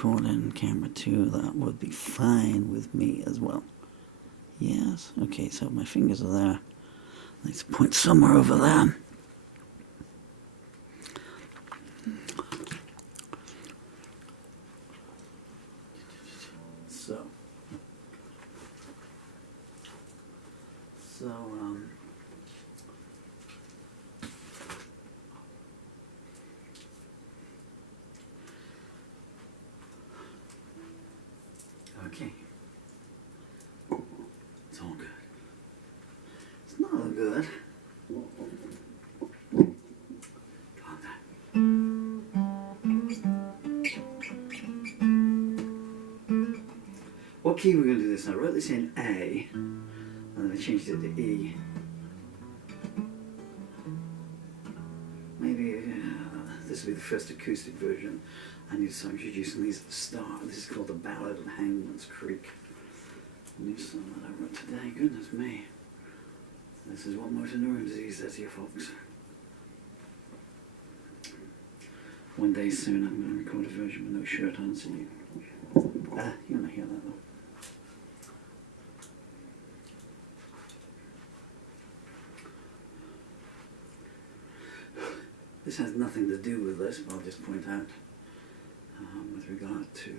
Short in camera 2, that would be fine with me as well. Yes, okay, so my fingers are there. Let's point somewhere over there. Okay. It's all good. It's not all good. Calm down. What key we're going to do this? I wrote this in A, and then I changed it to E. Maybe this will be the first acoustic version. I need to start introducing these at the start. This is called the Ballad of Hangman's Creek. A new song that I wrote today. Goodness me. This is what motor neuron disease does to you folks. One day soon I'm going to record a version with no shirt on, so you're going to hear that though. This has nothing to do with this, but I'll just point out with regard to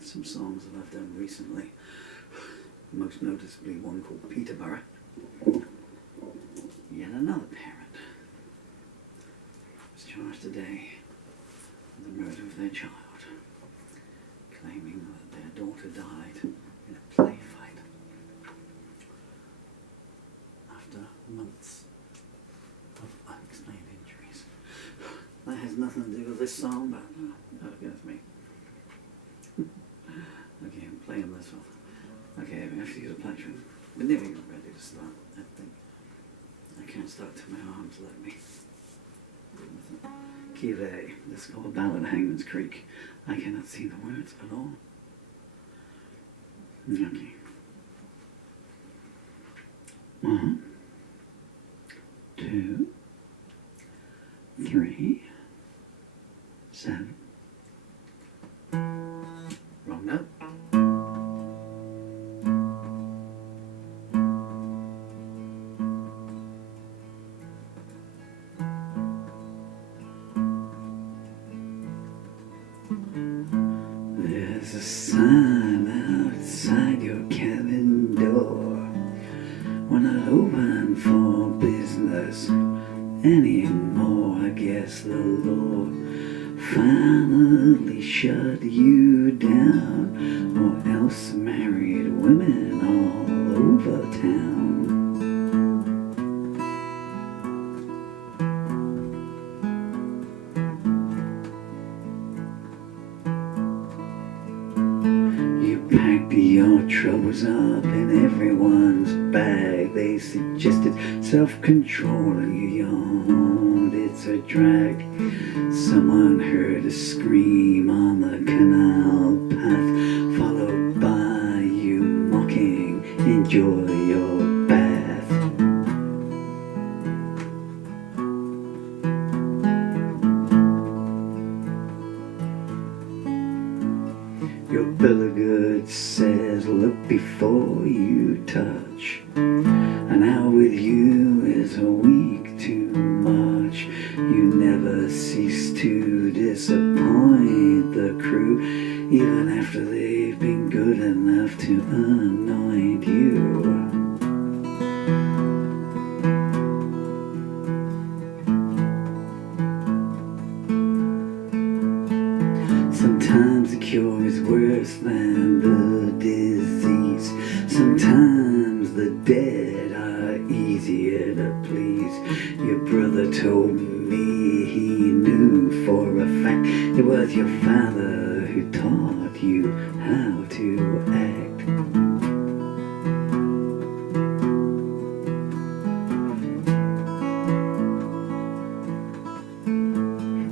some songs that I've done recently, most noticeably one called Peterborough. Yet another parent was charged today with the murder of their child, claiming that their daughter died in a play fight after months of unexplained injuries. That has nothing to do with this song, but oh goodness me. Okay, I'm playing this one. Okay, we have to use a plectrum. We're never even ready to start, I think. I can't start till my arms let me. Key of A. This is called Ballad of Hangman's Creek. I cannot see the words at all. Okay. 1, 2, 3, 7. Wrong note. There's a sign outside your cabin door. We're not open for business anymore. I guess the Lord finally shut you down, or else married women all over town. You packed your troubles up in everyone's bag. They suggested self-control and you yawned. It's a drag. Someone heard a scream on the canal path, followed by you mocking, enjoy your bath. Your bill of goods says look before you touch. An hour with you is a week too much. You never cease to disappoint the crew, even after they've been good enough to anoint you. Sometimes the cure is worse than the disease. Sometimes the dead are easier to please. Your brother told me he knew for a fact it was your father who taught you how to act.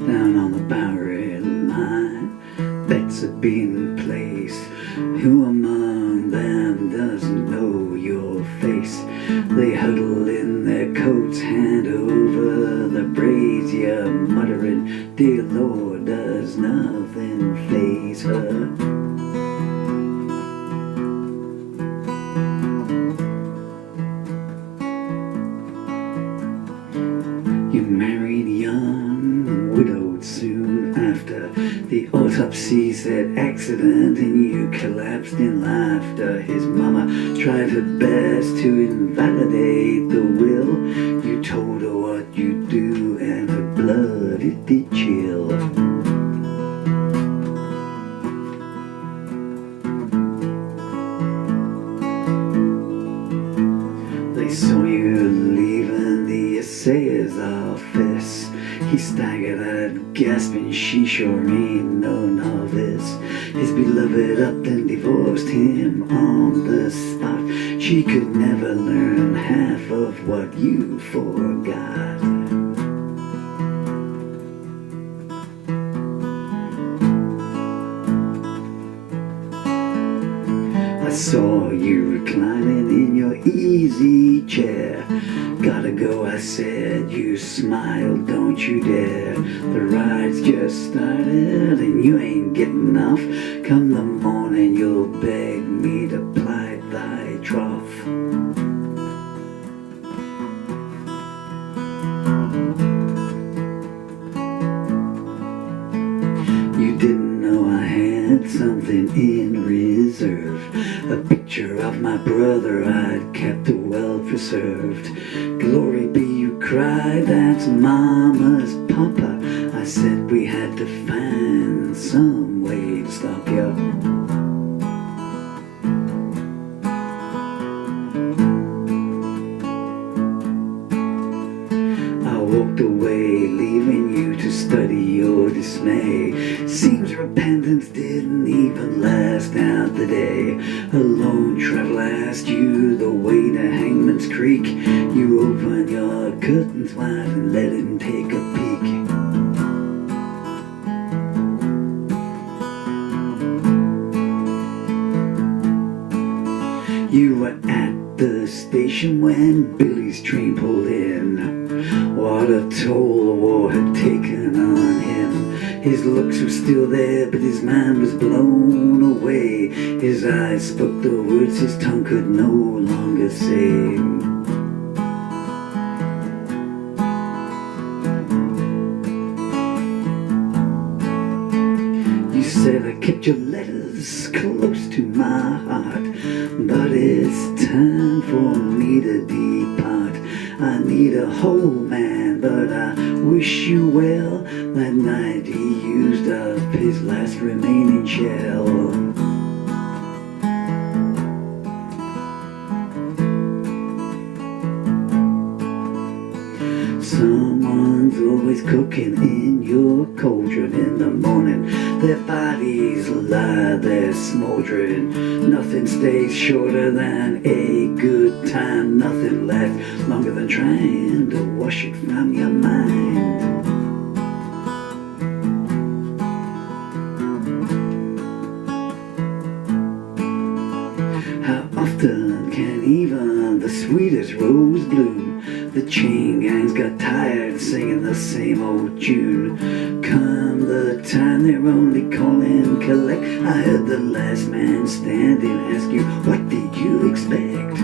Down on the Bowery line, bets are being placed. Who among them doesn't know your face? They huddle in their coats, hand over the brazier, muttering, dear Lord, does nothing faze her. autopsy said accident and you collapsed in laughter. His mama tried her best to invalidate the will. You told her what you do and her blood it did chill. They saw you leaving the assayer's office. He staggered out, gasping, she sure ain't no novice. His beloved up and divorced him on the spot. She could never learn half of what you forgot. I saw you reclining in your easy chair. Gotta go, I said. You smiled, don't you dare. The ride's just started and you ain't getting off. Come the morning you'll beg me to plight thy trough. You didn't know I had something in reserve. A picture of my brother I'd kept well preserved. Glory be, you cried, that's mama's papa. I said we had to find some way to stop you. I walked away, leaving you to study your dismay. Seems repentance didn't even last out the day. A lone traveler asked you the way to Hangman's Creek. You opened your curtains wide and let him take a peek. You were at the station when Billy's train pulled in. What a toll the war had taken on him. His looks were still there, but his mind was blown away. His eyes spoke the words his tongue could no longer say. You said I kept your letters close to my heart, but it's time for me to depart. I need a whole man, but I wish you well. That night he used up his last remaining shell. Someone's always cooking in your cauldron in the morning. Their bodies lie there smoldering. Nothing stays shorter than a good time. Nothing lasts longer than trying to wash it from your mind. How often can even the sweetest rose bloom? The chain gangs got tired of singing the same old tune. Come the time they're only calling collect. I heard the last man standing ask you, what did you expect?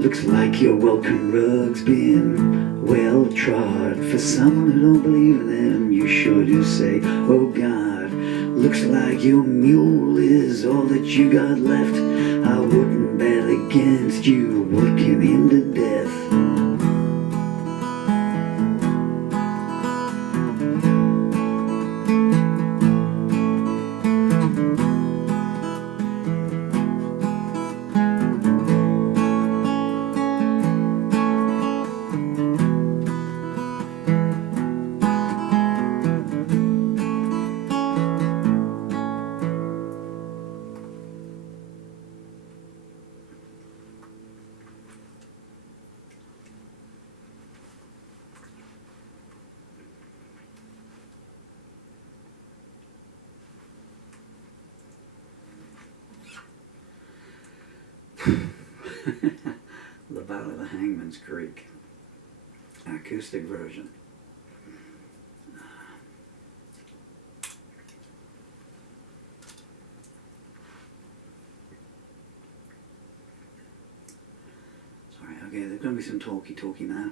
Looks like your welcome rug's been well trod. For someone who don't believe in them, you sure do say, oh God. Looks like your mule is all that you got left. I wouldn't bet against you working him to death. The Ballad of Hangman's Creek, acoustic version. Sorry, okay, there's going to me some talky now.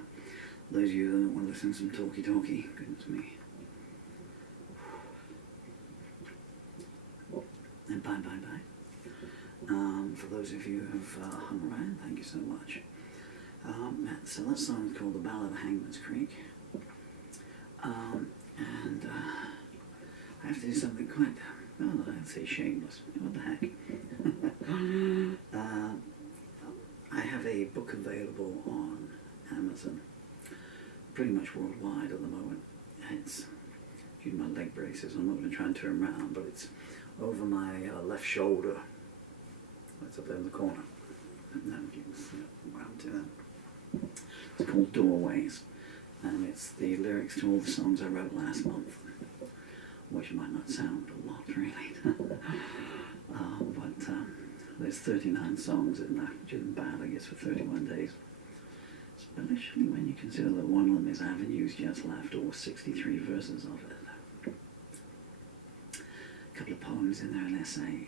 Those of you that don't want to listen to some talky, goodness me. And bye. For those of you who've hung around, thank you so much. So that song is called The Ballad of Hangman's Creek. And I have to do something quite, well, I'd say shameless. What the heck? I have a book available on Amazon, pretty much worldwide at the moment. It's, use my leg braces, I'm not going to try and turn around, but it's over my left shoulder. It's up there in the corner. Now you can see it around to that. It's called Doorways, and it's the lyrics to all the songs I wrote last month, which might not sound a lot really. But there's 39 songs in there, which isn't bad, I guess, for 31 days. Especially when you consider that one of them is Avenues Just Left, or 63 verses of it. A couple of poems in there, an essay.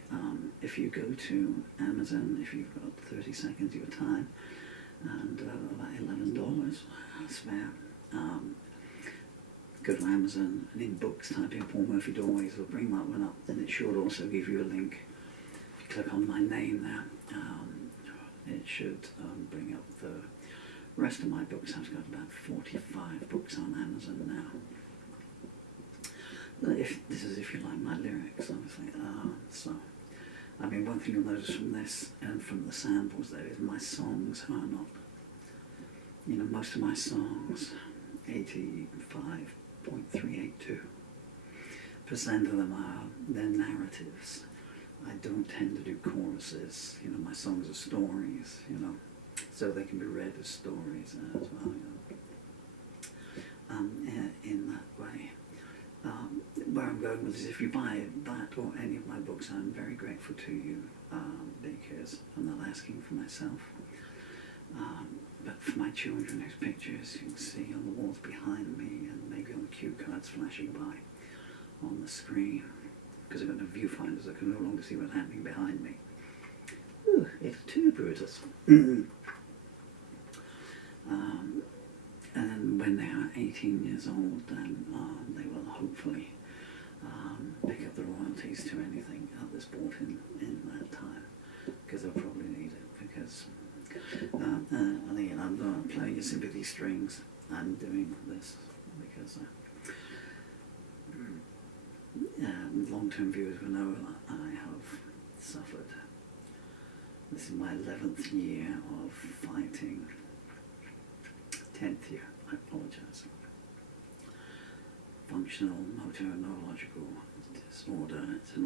If you go to Amazon, if you've got 30 seconds of your time, and about $11 spare, go to Amazon, and in books type in Paul Murphy Doorways, it'll bring that one up, and it should also give you a link. If you click on my name there, it should bring up the rest of my books. I've got about 45 books on Amazon now. If you like my lyrics, obviously. So, I mean, one thing you'll notice from this and from the samples there is my songs are not, you know, most of my songs, 85.382% of them are their narratives. I don't tend to do choruses. You know, my songs are stories, you know, so they can be read as stories as well, you know, in that way. Where I'm going with this, if you buy that or any of my books, I'm very grateful to you, because I'm not asking for myself. But for my children, whose pictures you can see on the walls behind me, and maybe on the cue cards flashing by on the screen, because I've got no viewfinders, I can no longer see what's happening behind me. Ooh, it's too Brutus. And when they are 18 years old, then they will hopefully pick up the royalties to anything that's bought in that time, because they'll probably need it, because and again, I'm not playing your sympathy strings. I'm doing this because long-term viewers will know that I have suffered. This is my 11th year of fighting. 10th year, I apologize. Functional motor neurological disorder. It's an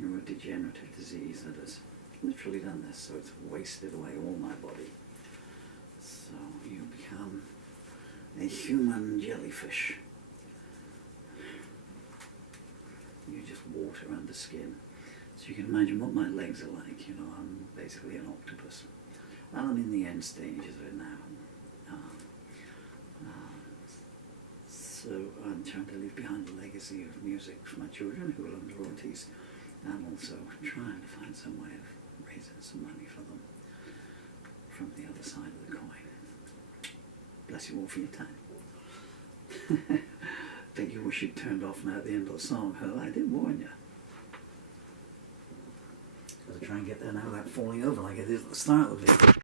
neurodegenerative disease that has literally done this, so it's wasted away all my body. So you become a human jellyfish. You just water under skin. So you can imagine what my legs are like. You know, I'm basically an octopus. And I'm in the end stages of it now. So I'm trying to leave behind a legacy of music for my children who will own the royalties, and also trying to find some way of raising some money for them from the other side of the coin. Bless you all for your time. I think you wish you'd turned off now at the end of the song. I did warn you. I'll try and get there now without falling over like it is at the start of the video.